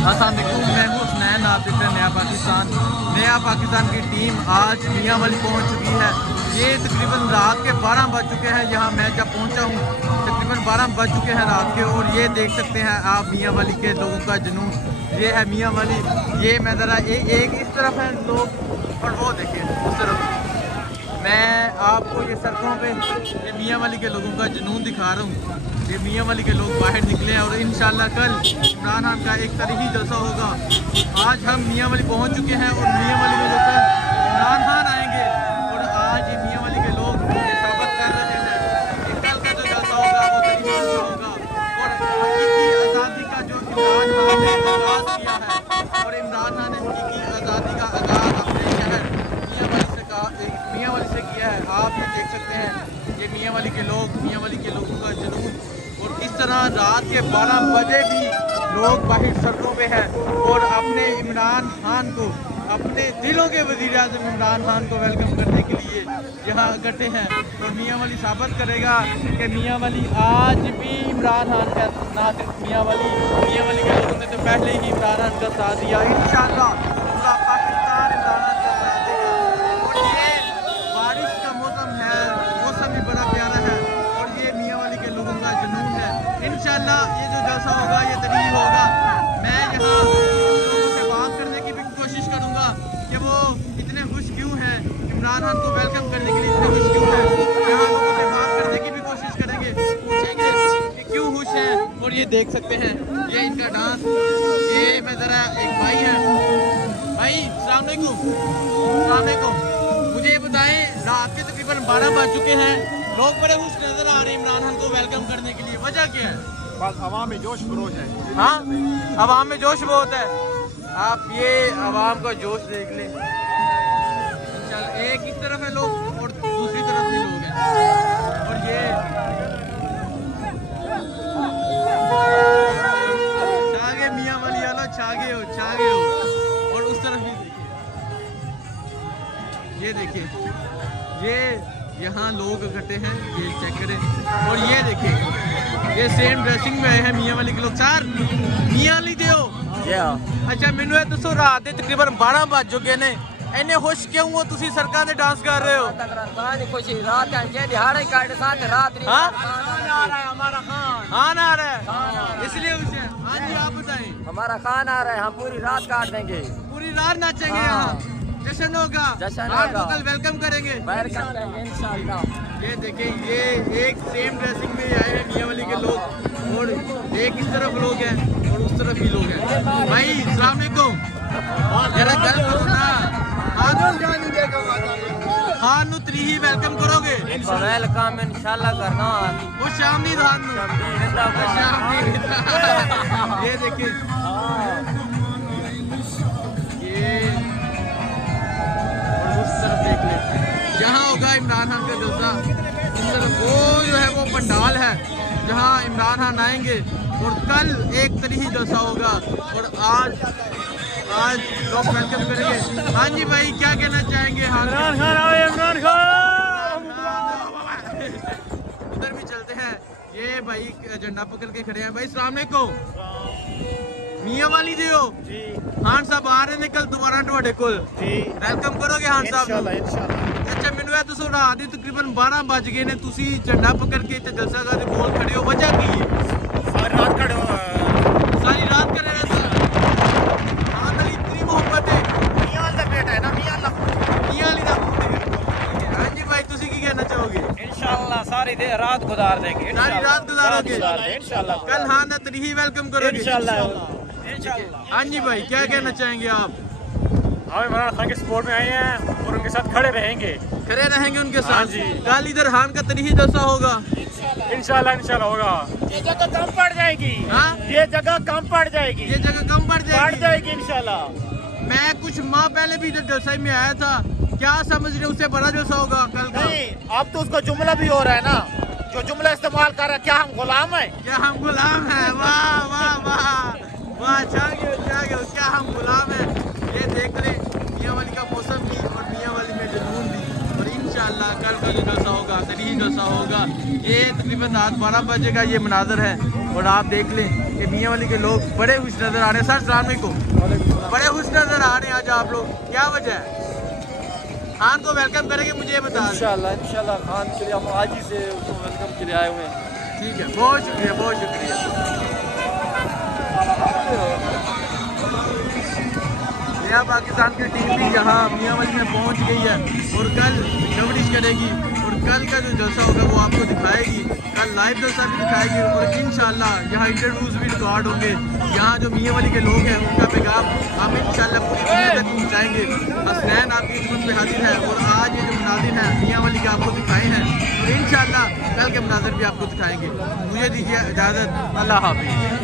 अस्सलामुअलैकुम, मैं हूँ हुसनैन। आप देख रहे हैं नया पाकिस्तान की टीम आज मियांवाली पहुँच चुकी है। ये तकरीबन रात के 12 बज चुके हैं। यहाँ मैं जब पहुँचा हूँ तकरीबन 12 बज चुके हैं रात के। और ये देख सकते हैं आप मियांवाली के लोगों का जुनून। ये है मियांवाली। ये मैं ज़रा एक इस तरफ है लोग और वो देखिए उस तरफ। मैं आपको ये सड़कों पे ये मियांवाली के लोगों का जुनून दिखा रहा हूँ। ये मियांवाली के लोग बाहर निकले हैं और इंशाल्लाह कल इमरान खान का एक तरीही जलसा होगा। आज हम मियांवाली पहुँच चुके हैं और मियांवाली में जो कल इमरान खान आएंगे और आज ये मियांवाली के लोग शपथ कर रहे हैं कि कल का जो जलसा होगा वो तरीही जलसा होगा। और हकीकी आज़ादी का जो इमरान खान ने आगाज़ किया है और इमरान खान ने हकीकी आज़ादी का आगाज़ अपने शहर मियांवाली से किया है। आप ये देख सकते हैं ये मियांवाली के लोगों का जुनून। और इस तरह रात के 12 बजे भी लोग बाहर सड़कों पे हैं और अपने इमरान खान को, अपने दिलों के वज़ीर-ए-आज़म इमरान खान को वेलकम करने के लिए यहाँ इकट्ठे हैं। और मियांवाली साबित करेगा कि मियांवाली आज भी इमरान खान का, ना सिर्फ मियांवाली के लोगों ने तो पहले ही इमरान खान का साथ दिया। इंशाअल्लाह पूरा पाकिस्तान इमरान खान का साथ देगा। और ये बारिश का मौसम है, मौसम भी बड़ा प्यारा है और ये मियांवाली के लोगों का जुनून है। इंशाअल्लाह ये जो जलसा होगा ये तरीही होगा। मैं यहाँ लोगों से बात करने की भी कोशिश करूँगा कि वो इतने खुश क्यों हैं, इमरान खान को वेलकम करने के लिए इतने खुश क्यों हैं। यहाँ लोगों से बात करने की भी कोशिश करेंगे, पूछेंगे कि क्यों खुश हैं। और ये देख सकते हैं ये इनका डांस। ये मैं ज़रा एक भाई है, भाई अस्सलाम वालेकुम। मुझे बताएं रात के तकरीबन 12 बज चुके हैं, लोग बड़े खुश नजर आ रहे हैं इमरान खान को वेलकम करने के लिए। वजह क्या है? बस अवाम में जोश बरोज है। हाँ, अवाम में जोश बहुत है। आप ये अवाम का जोश देख लें। चल एक इस तरफ है लोग और दूसरी तरफ भी लोग हैं। और ये छागे मियांवाली वाला छागे हो। और उस तरफ भी देखिए ये यहाँ लोग इकट्ठे हैं, ये चेक करें। और ये देखिए ये सेम ड्रेसिंग में आए हैं मियांवाली के लोग। सर मियांवाली दे हो? अच्छा मैनू ये दसो रात के तकरीबन 12 बज चुके ने, इन्ने खुश क्यों हो तुसी सड़कों पे डांस कर रहे हो? खान आ रहा है इसलिए खुश है। हाँ जी आप बताएं। हमारा खान आ रहा है, हम पूरी रात काट देंगे, पूरी रात नाचेंगे। यहाँ जश्न होगा, आपको कल वेलकम करेंगे इंशाअल्लाह। ये देखिए ये एक सेम ड्रेसिंग में आए हैं मियांवाली के लोग और एक इस तरफ लोग हैं और उस तरफ भी लोग हैं। भाई अस्सलाम वालेकुम, जरा गल करो ना। खान तरीही वेलकम करोगे? वेलकम इंशाअल्लाह करना। खुश आमदीद खान। ये देखिए ये उस तरफ देख ले, जहाँ होगा इमरान खान का जलसा। उस तरफ वो जो है वो पंडाल है जहाँ इमरान खान आएंगे और कल एक तरीही जलसा होगा। और आज लोग वेलकम करेंगे। हाँ जी भाई क्या कहना चाहेंगे? इमरान खान आए, इमरान खान। उधर भी चलते हैं। ये भाई झंडा पकड़ के खड़े हैं। भाई अस्सलाम वालेकुम, मियांवाली दे हो? खान साहब आ रहे हैं कल दोबारा ਤੁਹਾਡੇ ਕੋਲ, वेलकम करोगे खान साहब? इंशाल्लाह। अच्छा मैनू ये दसो रात के तकरीबन 12 बज गए ने, तुसी झंडा पकड़ के इत्थे जलसा करने कोल खड़े हो, वजह की है? सारी रात खड़े हो, सारी रात खड़े रहे सर। हाँ तो इतनी मोहब्बत है। मियां दा बेटा है ना, मियांवाली दा। हाँ जी भाई तुसी की कहना चाहोगे? इंशाअल्लाह सारी रात गुजार देंगे, सारी रात गुजारोगे इंशाल्लाह। कल हाँ ना तरीही वेलकम करोगे इंशाल्लाह। हाँ जी भाई क्या कहना चाहेंगे आप? हम इमरान खान के सपोर्ट में आए हैं और उनके साथ खड़े रहेंगे उनके साथ। हाँ जी। कल इधर खान का तरीही जलसा होगा इंशाल्लाह होगा। ये जगह कम पड़ जाएगी। हाँ? ये जगह कम पड़ जाएगी। ये जगह कम पड़ जाएगी इंशाल्लाह। मैं कुछ माह पहले भी इधर जलसा में आया था, क्या समझ रहे उससे बड़ा जलसा होगा कल का? नहीं, अब तो उसका जुमला भी हो रहा है ना, जो जुमला इस्तेमाल कर रहा है, क्या हम गुलाम है? क्या हम गुलाम है? वाह वाह वाह वाह, क्या हम गुलाम है? ये देख ले मियांवाली का मौसम भी और मियांवाली में जुनून भी। और इंशाअल्लाह कल का जो जलसा होगा तरीही जलसा होगा। ये तकरीबन रात 12 बजे का ये मनाजर है और आप देख लें कि मियाँ वाली के लोग बड़े खुश नज़र आ रहे हैं। सर अस्सलाम वालेकुम। बड़े खुश नज़र आ रहे हैं आज आप लोग, क्या वजह है? खान को वेलकम करेंगे, मुझे ये बता दें। इंशाल्लाह खान के लिए हम आज ही से उसको वेलकम के लिए आए हुए हैं। ठीक है, बहुत शुक्रिया, बहुत शुक्रिया। नया पाकिस्तान की टीम भी यहाँ मियाँ वाली में पहुँच गई है और कल कवरेज करेगी और कल का जो जलसा होगा वो आपको दिखाएगी। कल लाइव जलसा भी दिखाएगी और इंशाल्लाह यहाँ इंटरव्यूज़ भी रिकॉर्ड होंगे। यहाँ जो मियाँ वाली के लोग हैं उनका पैगाम हम इंशाल्लाह पूरी दुनिया तक पहुँचाएंगे। हसनैन आपकी खिदमत में हाजिर है और आज ये जो मनाजिर हैं मियाँ वाली के आपको दिखाए हैं और इंशाल्लाह कल के मनाजिर भी आपको दिखाएंगे। मुझे दीजिए इजाज़त, अल्लाह हाफ़िज़।